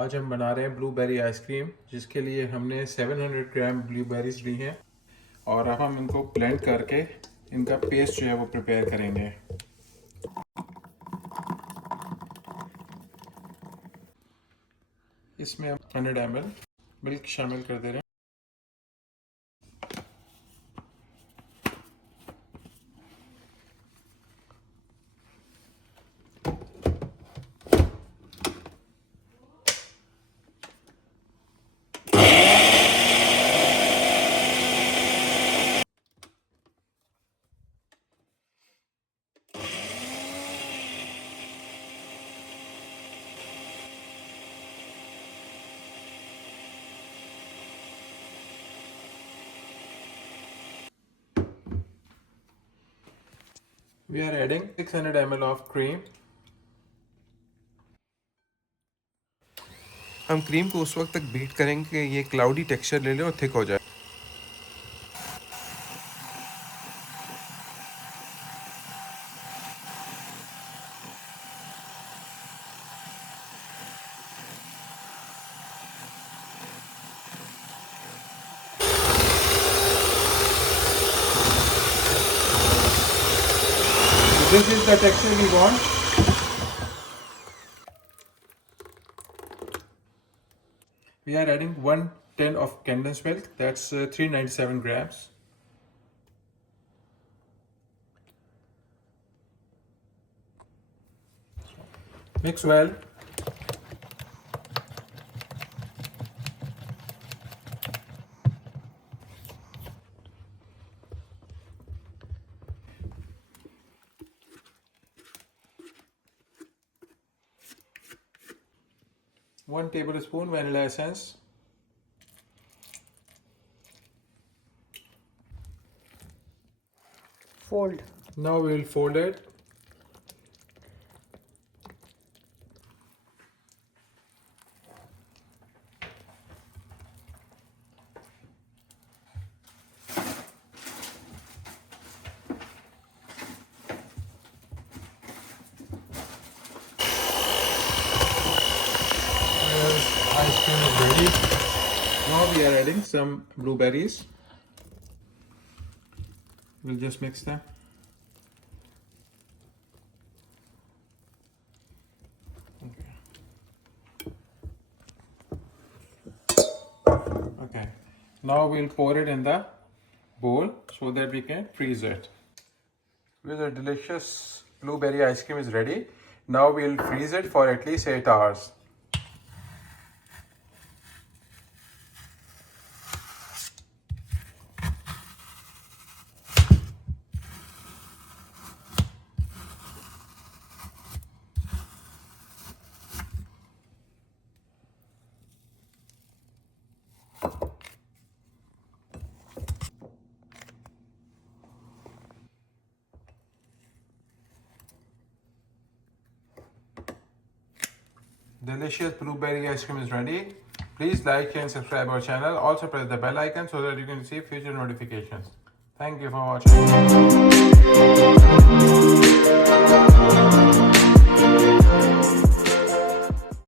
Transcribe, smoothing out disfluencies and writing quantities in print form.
आज हम बना रहे हैं ब्लूबेरी आइसक्रीम, जिसके लिए हमने 700 ग्राम ब्लूबेरीज ली हैं और अब हम इनको ब्लेंड करके इनका पेस्ट जो है वो प्रिपेयर करेंगे। इसमें हम 100 ml मिल्क शामिल कर दे रहे हैं। We are adding 600 ml of cream. हम क्रीम को उस वक्त तक बीट करेंगे कि ये क्लाउडी टेक्सचर ले ले और थिक हो जाए। This is the texture we want. We are adding 1 tin of condensed milk, that's 397 grams. Mix well. One tablespoon vanilla essence. Fold. Now we will fold it. Ice cream is ready. Now we are adding some blueberries. We'll just mix them. Okay. Now we'll pour it in the bowl so that we can freeze it. Well, the delicious blueberry ice cream is ready. Now we'll freeze it for at least 8 hours. Delicious blueberry ice cream is ready. Please like and subscribe our channel. Also press the bell icon so that you can receive future notifications. Thank you for watching.